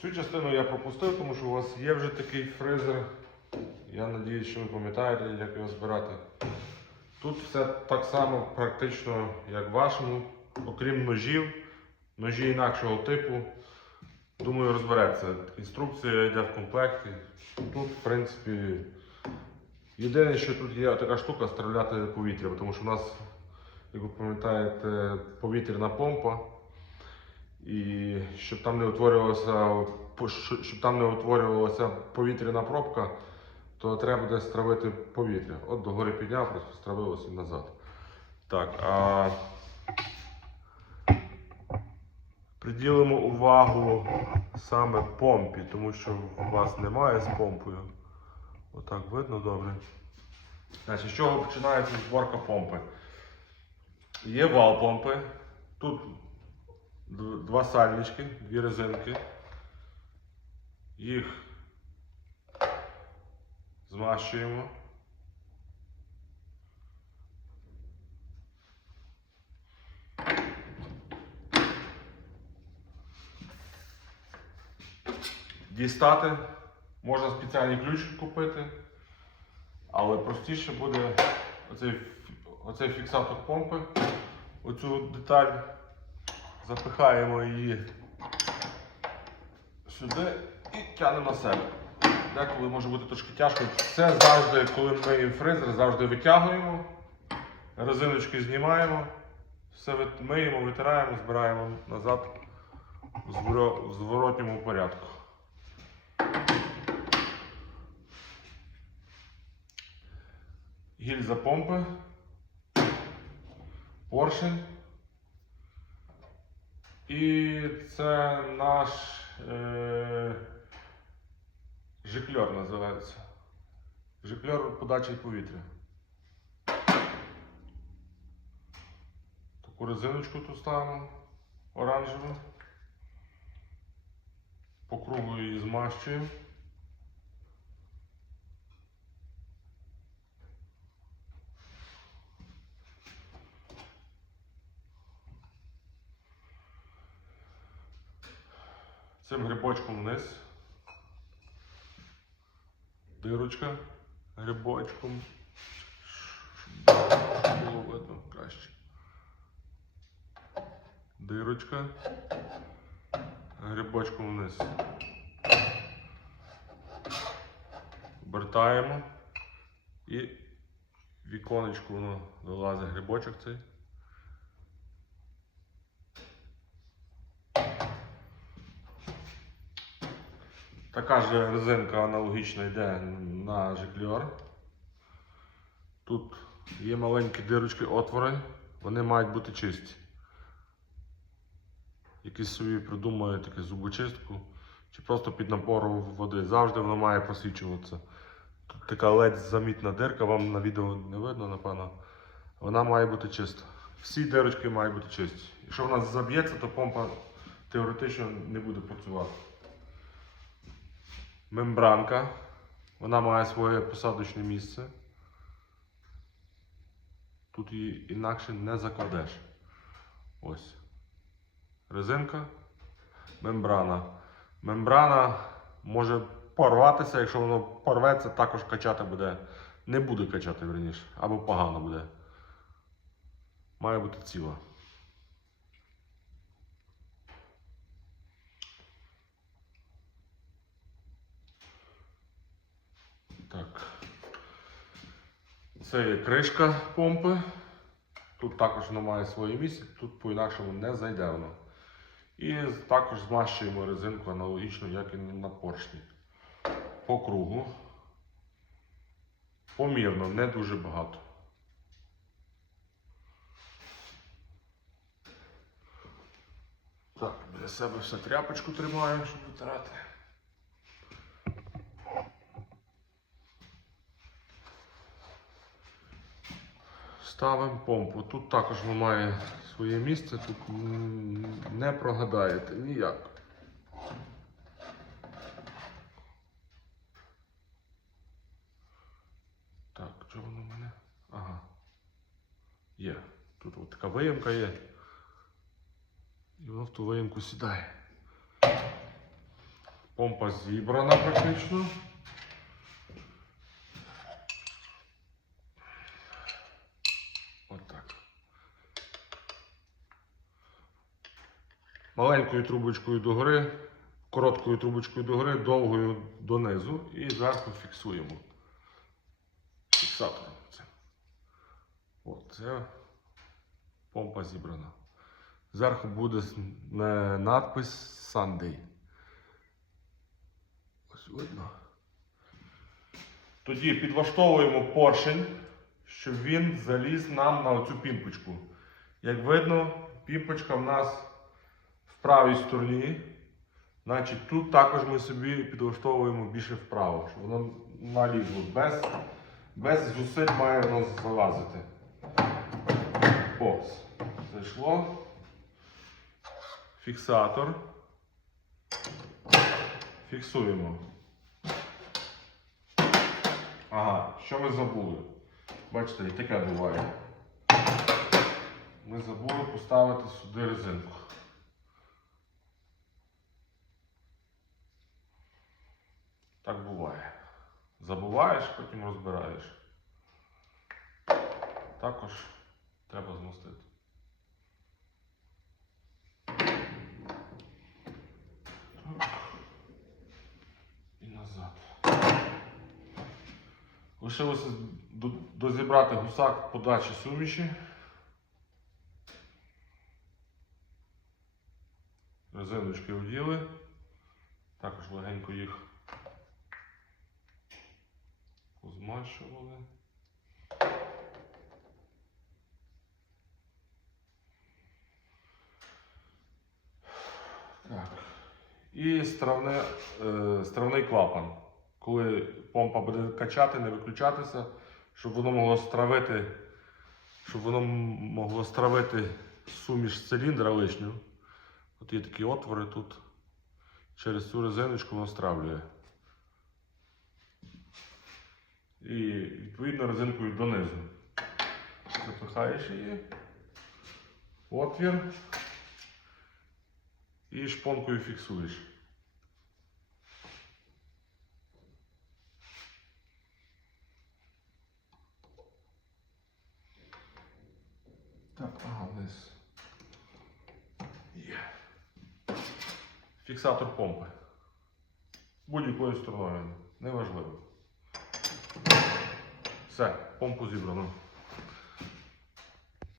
Цю частину я пропустив, тому що у вас є вже такий фрезер. Я сподіваюся, що ви пам'ятаєте, як його збирати. Тут все так само практично, як в вашому, окрім ножів, ножі інакшого типу. Думаю, розбереться. Інструкція йде в комплекті. Тут, в принципі, єдине, що тут є така штука стріляти повітря, тому що у нас, як ви пам'ятаєте, повітряна помпа. І щоб там не утворювалася, щоб там не утворювалася повітряна пробка, то треба буде стравити повітря. От догори підняв, просто стравилося і назад. Так, а приділимо увагу саме помпі, тому що у вас немає з помпою. Отак видно добре. Значить, з чого починається зборка помпи? Є вал помпи. Тут два сальнички, дві резинки. Їх змащуємо. Дістати можна спеціальний ключ купити, але простіше буде оцей, оцей фіксатор помпи, оцю деталь запихаємо її сюди і тягнемо на себе. Деколи може бути трошки тяжко. Це завжди, коли ми фрезер, завжди витягуємо, резиночки знімаємо, все миємо, витираємо, збираємо назад в зворотньому порядку. Гільза помпи, поршень. І це наш е, жикльор називається. Жикльор подачі повітря. Таку резиночку тут ставимо оранжеву. По кругу її змащуємо. Цим грибочком вниз. Дирочка грибочком. Щоб було видно краще. Дирочка. Грибочком вниз. Обертаємо і в віконечку воно вилазить грибочок цей. Така ж резинка аналогічна йде на жикльор. Тут є маленькі дирочки отвори, вони мають бути чисті. Якісь собі придумають таку зубочистку чи просто під напором води. Завжди воно має просвічуватися. Тут така ледь замітна дирка, вам на відео не видно, напевно. Вона має бути чиста. Всі дирочки мають бути чисті. Якщо вона заб'ється, то помпа теоретично не буде працювати мембранка. Вона має своє посадочне місце. Тут її інакше не закладеш. Ось. Резинка, мембрана. Мембрана може порватися, якщо воно порветься, також качати буде. Не буде качати верніше, або погано буде. Має бути ціла. Так. Це є кришка помпи. Тут також воно має своє місце, тут по-інакшому не зайде воно. І також змащуємо резинку аналогічно, як і на поршні. По кругу. Помірно, не дуже багато. Так, для себе все тряпочку тримаю, щоб витирати. Ставимо помпу. Тут також має своє місце, тут не прогадаєте ніяк. Так, що воно в мене? Ага. Є. Тут от така виємка є. І воно в ту виємку сідає. Помпа зібрана практично. Отак. Маленькою трубочкою догори, короткою трубочкою догори, довгою донизу і зверху фіксуємо. Фіксатором. От, це помпа зібрана. Зверху буде надпис Sunday. Ось видно. Тоді підлаштовуємо поршень, щоб він заліз нам на оцю пімпочку. Як видно, пімпочка в нас правій стороні. Значить, тут також ми собі підлаштовуємо більше вправо, щоб воно налізло. Без, без зусиль має воно залазити. Опс. Зайшло. Фіксатор. Фіксуємо. Ага, що ми забули? Бачите, і таке буває. Ми забули поставити сюди резинку. Так буває. Забуваєш, потім розбираєш. Також треба змостити. І назад. Лишилося дозібрати гусак подачі суміші. Резиночки оділи. Також легенько їх позмащували. Так. І стравне, е, стравний клапан. Коли помпа буде качати, не виключатися, щоб воно могло стравити, щоб воно могло стравити суміш циліндра лишню. От є такі отвори тут. Через цю резиночку воно стравлює. І відповідно резинкою донизу. Запихаєш її. Отвір. І шпонкою фіксуєш. Так, ага, вниз. Є. Фіксатор помпи. Будь-якою стороною. Неважливо. Все, помпу зібрано.